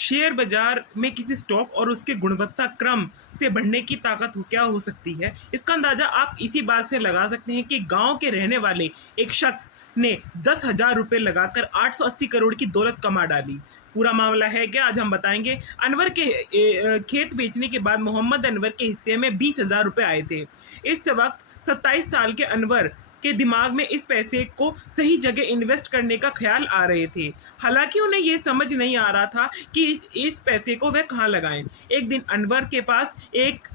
Share बाजार में किसी स्टॉक और उसके गुणवत्ता क्रम से बढ़ने की ताकत क्या हो सकती है, इसका अंदाजा आप इसी बात से लगा सकते हैं कि गांव के रहने वाले एक शख्स ने 10,000 रुपये लगाकर 880 करोड़ की दौलत कमा डाली। पूरा मामला है क्या, आज हम बताएंगे। अनवर के खेत बेचने के बाद मोहम्मद अनवर के हिस्से में 20,000 रुपये आए थे। इस वक्त 27 साल के अनवर के दिमाग में इस पैसे को सही जगह इन्वेस्ट करने का ख्याल आ रहे थे। हालांकि उन्हें यह समझ नहीं आ रहा था कि इस पैसे को वह कहाँ लगाएं। एक दिन अनवर के पास एक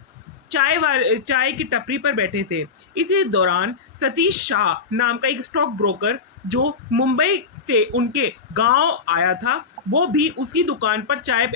चाय की टपरी पर बैठे थे। इसी दौरान सतीश शाह नाम का एक स्टॉक ब्रोकर जो मुंबई से उनके गांव आया था, वो भी उसी दुकान पर चाय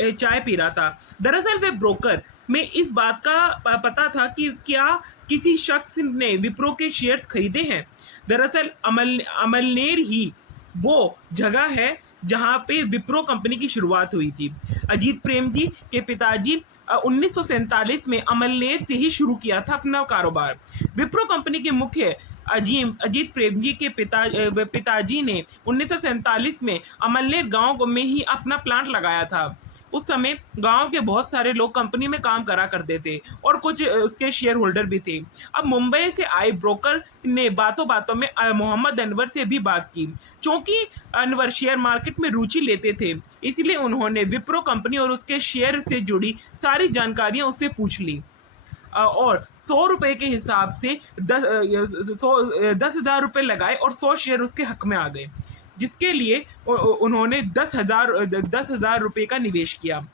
पी रहा था। दरअसल वह ब्रोकर में इस बात का पता था कि क्या किसी शख्स ने विप्रो के शेयर्स खरीदे हैं। दरअसल अमलनेर ही वो जगह है जहां पे विप्रो कंपनी की शुरुआत हुई थी। अजीत प्रेम जी के पिताजी 1947 में अमलनेर से ही शुरू किया था अपना कारोबार। विप्रो कंपनी के मुख्य अजीत प्रेम जी के पिताजी ने 1947 में अमलनेर गांव में ही अपना प्लांट लगाया था। उस समय गांव के बहुत सारे लोग कंपनी में काम करा करते थे और कुछ उसके शेयर होल्डर भी थे। अब मुंबई से आए ब्रोकर ने बातों बातों में मोहम्मद अनवर से भी बात की। क्योंकि अनवर शेयर मार्केट में रुचि लेते थे, इसलिए उन्होंने विप्रो कंपनी और उसके शेयर से जुड़ी सारी जानकारियां उससे पूछ ली और 100 रुपए के हिसाब से 10,000 रुपये लगाए और 100 शेयर उसके हक में आ गए, जिसके लिए उन्होंने 10,000 रुपये का निवेश किया।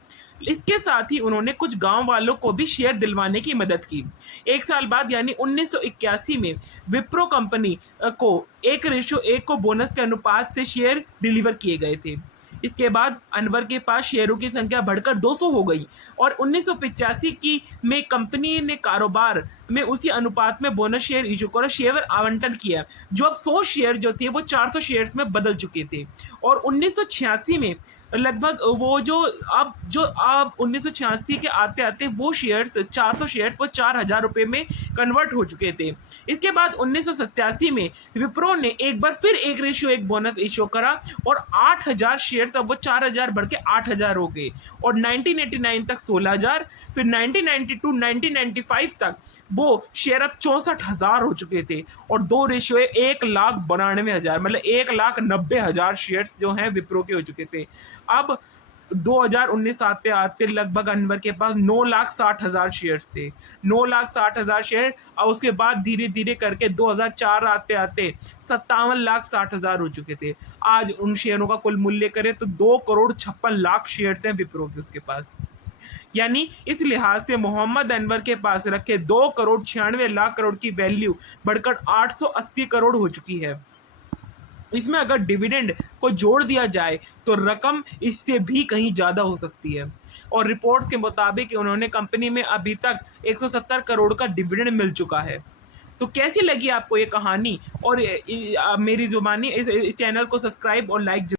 इसके साथ ही उन्होंने कुछ गांव वालों को भी शेयर दिलवाने की मदद की। एक साल बाद यानी 1981 में विप्रो कंपनी को 1:1 को बोनस के अनुपात से शेयर डिलीवर किए गए थे। इसके बाद अनवर के पास शेयरों की संख्या बढ़कर 200 हो गई और 1985 की में कंपनी ने कारोबार में उसी अनुपात में बोनस शेयर इशू कर शेयर आवंटन किया, जो अब 100 शेयर जो थे वो 400 शेयर्स में बदल चुके थे। और 1986 में लगभग वो जो अब 1986 के आते आते वो शेयर्स 400 शेयर्स वो 4,000 रुपये में कन्वर्ट हो चुके थे। इसके बाद 1987 में विप्रो ने एक बार फिर 1:1 बोनस इशू करा और 8,000 शेयर्स अब वो 4,000 बढ़ के 8,000 हो गए और 1989 तक 16,000, फिर 1992-1995 तक वो शेयर अब 64,000 हो चुके थे और 1,92,हजार मतलब 1,90,000 शेयर्स जो हैं विप्रो के हो चुके थे। अब 2019 आते आते लगभग अनवर के पास 9,60,000 शेयर्स थे। 9,60,000 शेयर और उसके बाद धीरे धीरे करके 2004 आते आते 57,60,000 हो चुके थे। आज उन शेयरों का कुल मूल्य करें तो 2,56,00,000 शेयर्स हैं विप्रो के उसके पास। यानी इस लिहाज से मोहम्मद अनवर के पास रखे 2,96,00,000 करोड़ की वैल्यू बढ़कर 880 करोड़ हो चुकी है। इसमें अगर डिविडेंड को जोड़ दिया जाए तो रकम इससे भी कहीं ज़्यादा हो सकती है। और रिपोर्ट्स के मुताबिक उन्होंने कंपनी में अभी तक 170 करोड़ का डिविडेंड मिल चुका है। तो कैसी लगी आपको ये कहानी, और मेरी जुबानी इस चैनल को सब्सक्राइब और लाइक